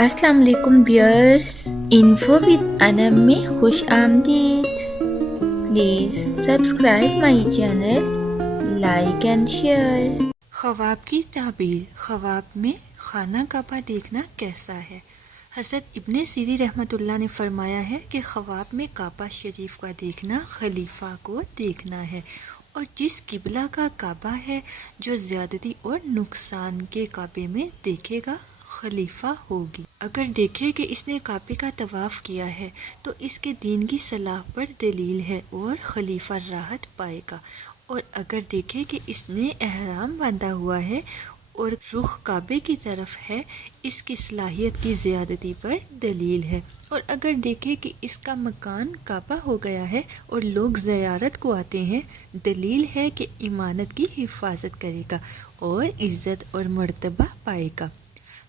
السلام علیکم wears, info with انم میں خوش آمدید۔ Please subscribe my channel, like and share. خواب کی تعبیر۔ خواب میں خانہ کعبہ دیکھنا کیسا ہے؟ حضرت ابن سیری رحمۃ اللہ نے فرمایا ہے کہ خواب میں کعبہ شریف کا دیکھنا خلیفہ کو دیکھنا ہے، اور جس قبلہ کا کعبہ ہے جو زیادتی اور نقصان کے کعبے میں دیکھے گا خلیفہ ہوگی۔ اگر دیکھے کہ اس نے کعبے کا طواف کیا ہے تو اس کے دین کی صلاح پر دلیل ہے اور خلیفہ راحت پائے گا، اور اگر دیکھے کہ اس نے احرام باندھا ہوا ہے اور رخ کعبے کی طرف ہے، اس کی صلاحیت کی زیادتی پر دلیل ہے، اور اگر دیکھے کہ اس کا مکان کعبہ ہو گیا ہے اور لوگ زیارت کو آتے ہیں، دلیل ہے کہ امانت کی حفاظت کرے گا اور عزت اور مرتبہ پائے گا۔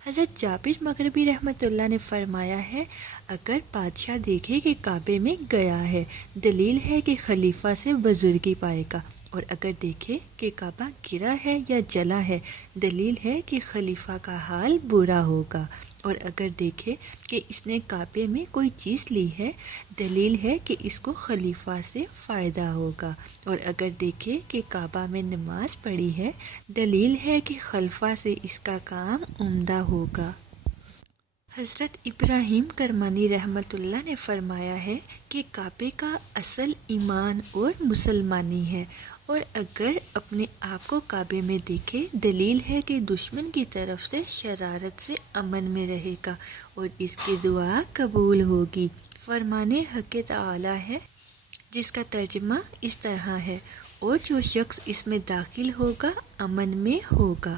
حضرت جابر مغربی رحمۃ اللہ نے فرمایا ہے، اگر بادشاہ دیکھے کہ کعبے میں گیا ہے، دلیل ہے کہ خلیفہ سے بزرگی پائے گا، اور اگر دیکھے کہ کعبہ گرا ہے یا جلا ہے، دلیل ہے کہ خلیفہ کا حال برا ہوگا، اور اگر دیکھے کہ اس نے کعبے میں کوئی چیز لی ہے، دلیل ہے کہ اس کو خلیفہ سے فائدہ ہوگا، اور اگر دیکھے کہ کعبہ میں نماز پڑھی ہے، دلیل ہے کہ خلیفہ سے اس کا کام عمدہ ہوگا۔ حضرت ابراہیم کرمانی رحمۃ اللہ نے فرمایا ہے کہ کعبے کا اصل ایمان اور مسلمانی ہے، اور اگر اپنے آپ کو کعبے میں دیکھے، دلیل ہے کہ دشمن کی طرف سے شرارت سے امن میں رہے گا اور اس کی دعا قبول ہوگی۔ فرمان حق تعالی ہے جس کا ترجمہ اس طرح ہے، اور جو شخص اس میں داخل ہوگا امن میں ہوگا۔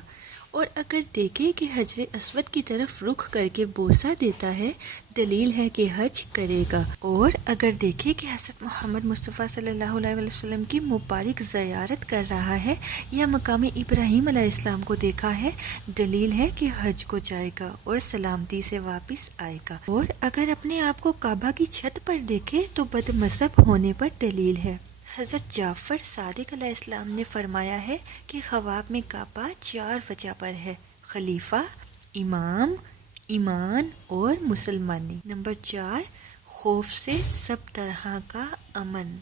اور اگر دیکھے کہ حجر اسود کی طرف رخ کر کے بوسہ دیتا ہے، دلیل ہے کہ حج کرے گا، اور اگر دیکھے کہ حضرت محمد مصطفیٰ صلی اللہ علیہ وسلم کی مبارک زیارت کر رہا ہے یا مقام ابراہیم علیہ السلام کو دیکھا ہے، دلیل ہے کہ حج کو جائے گا اور سلامتی سے واپس آئے گا، اور اگر اپنے آپ کو کعبہ کی چھت پر دیکھے تو بد مذہب ہونے پر دلیل ہے۔ حضرت جعفر صادق علیہ السلام نے فرمایا ہے کہ خواب میں کعبہ 4 وجہ پر ہے: خلیفہ، امام، ایمان اور مسلمانی۔ نمبر 4، خوف سے سب طرح کا امن۔